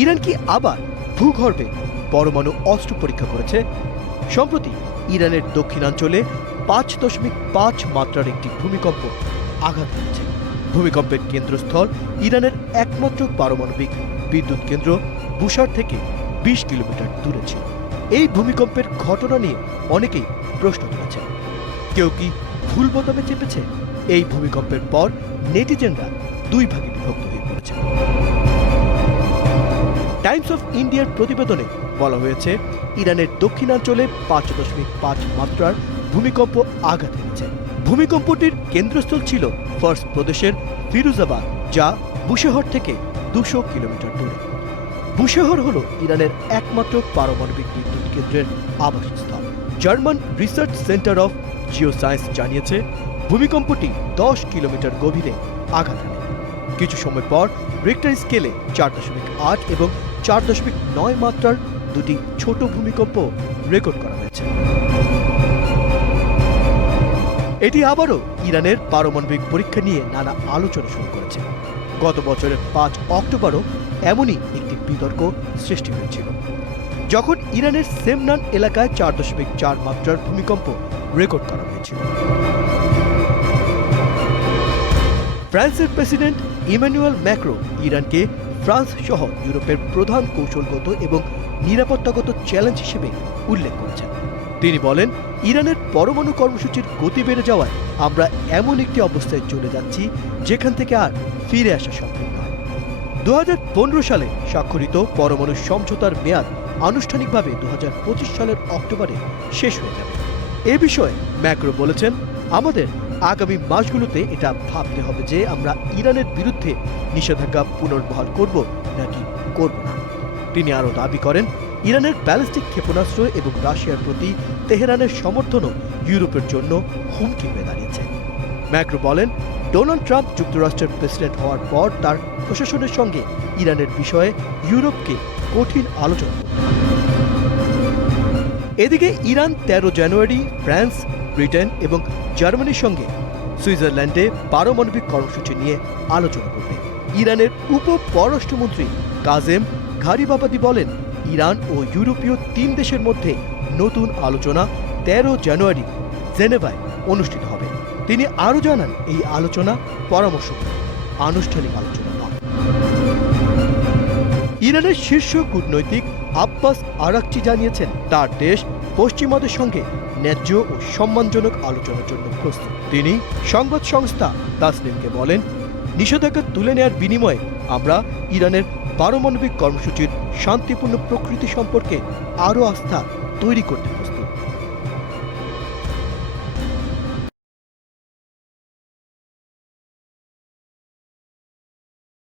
Iran কি আবার ভূগর্ভে পরমাণু অস্ত্র পরীক্ষা করেছে? সম্প্রতি ইরানের দক্ষিণাঞ্চলে 5.5 মাত্রার একটি ভূমিকম্প আঘাত এনেছে। ভূমিকম্পের কেন্দ্রস্থল ইরানের একমাত্র পারমাণবিক বিদ্যুৎ কেন্দ্র বুশার থেকে 20 কিলোমিটার দূরে ছিল। এই ভূমিকম্পের ঘটনা নিয়ে অনেকেই প্রশ্ন তুলেছেন, কেউ কি ভুল বোতামে চেপেছে? এই ভূমিকম্পের পর নেটিজেনরা দুই ভাগে বিভক্ত হয়ে পড়েছে। টাইমস অফ ইন্ডিয়ার প্রতিবেদনে বলা হয়েছে, ইরানের দক্ষিণাঞ্চলে 5.5 মাত্রার ভূমিকম্প আঘাত এনেছে। ভূমিকম্পটির কেন্দ্রস্থল ছিল ফার্স প্রদেশের ফিরুজাবাদ, যা বুশেহর থেকে 200 কিলোমিটার দূরে। বুশেহর হল ইরানের একমাত্র পারমাণবিক বিদ্যুৎ কেন্দ্রের আবাসস্থল। German research centre of geoscience জানিয়েছে, ভূমিকম্পটি 10 কিলোমিটার গভীরে আঘাত আনে। কিছু সময় পর রিক্টার স্কেলে 4.8 এবং 4.9 মাত্রার দুটি ছোট ভূমিকম্প রেকর্ড করা হয়েছে। এটি আবারও ইরানের পারমাণবিক পরীক্ষা নিয়ে নানা আলোচনা শুরু করেছে। গত বছরের 5 অক্টোবরও এমনই একটি বিতর্ক সৃষ্টি হয়েছিল, যখন ইরানের সেমনান এলাকায় 4.4 মাত্রার ভূমিকম্প রেকর্ড করা হয়েছিল। ফ্রান্সের প্রেসিডেন্ট ইমানুয়েল ম্যাক্রো ইরানকে ফ্রান্স সহ ইউরোপের প্রধান কৌশলগত এবং নিরাপত্তাগত চ্যালেঞ্জ হিসেবে উল্লেখ করেছেন। তিনি বলেন, ইরানের পরমাণু কর্মসূচির গতি বেড়ে যাওয়ায় আমরা এমন একটি অবস্থায় চলে যাচ্ছি যেখান থেকে আর ফিরে আসা সম্ভব নয়। 2015 সালে স্বাক্ষরিত পরমাণু সমঝোতার মেয়াদ আনুষ্ঠানিকভাবে 2025 সালের অক্টোবরে শেষ হয়ে যাবে। এ বিষয়ে ম্যাক্রো বলেছেন, আমাদের আগামী মাসগুলোতে এটা ভাবতে হবে যে আমরা ইরানের বিরুদ্ধে নিষেধাজ্ঞা পুনর্বহাল করব নাকি করব না। তিনি আরও দাবি করেন, ইরানের ব্যালিস্টিক ক্ষেপণাস্ত্র এবং রাশিয়ার প্রতি তেহরানের সমর্থনও ইউরোপের জন্য হুমকি হয়ে দাঁড়িয়েছে। ম্যাক্রো বলেন, ডোনাল্ড ট্রাম্প যুক্তরাষ্ট্রের প্রেসিডেন্ট হওয়ার পর তার প্রশাসনের সঙ্গে ইরানের বিষয়ে ইউরোপকে কঠিন আলোচনা করতে হবে। এদিকে ইরান 13 জানুয়ারি ফ্রান্স, ব্রিটেন এবং জার্মানির সঙ্গে সুইজারল্যান্ডে পারমাণবিক কর্মসূচি নিয়ে আলোচনা করবে। ইরানের উপ পররাষ্ট্রমন্ত্রী কাজেম ঘারিবাবাদি বলেন, ইরান ও ইউরোপীয় 3 দেশের মধ্যে নতুন আলোচনা 13 জানুয়ারি জেনেভায় অনুষ্ঠিত হবে। তিনি আরও জানান, এই আলোচনা পরামর্শ, আনুষ্ঠানিক আলোচনা নয়। ইরানের শীর্ষ কূটনৈতিক আব্বাস আরাকচি জানিয়েছেন, তার দেশ পশ্চিমাদের সঙ্গে ন্যায্য ও সম্মানজনক আলোচনার জন্য প্রস্তুত। তিনি সংবাদ সংস্থা তাসনিমকে বলেন, নিষেধাজ্ঞা তুলে নেয়ার বিনিময়ে আমরা ইরানের পারমাণবিক কর্মসূচির শান্তিপূর্ণ প্রকৃতি সম্পর্কে আরও আস্থা তৈরি করতে প্রস্তুত।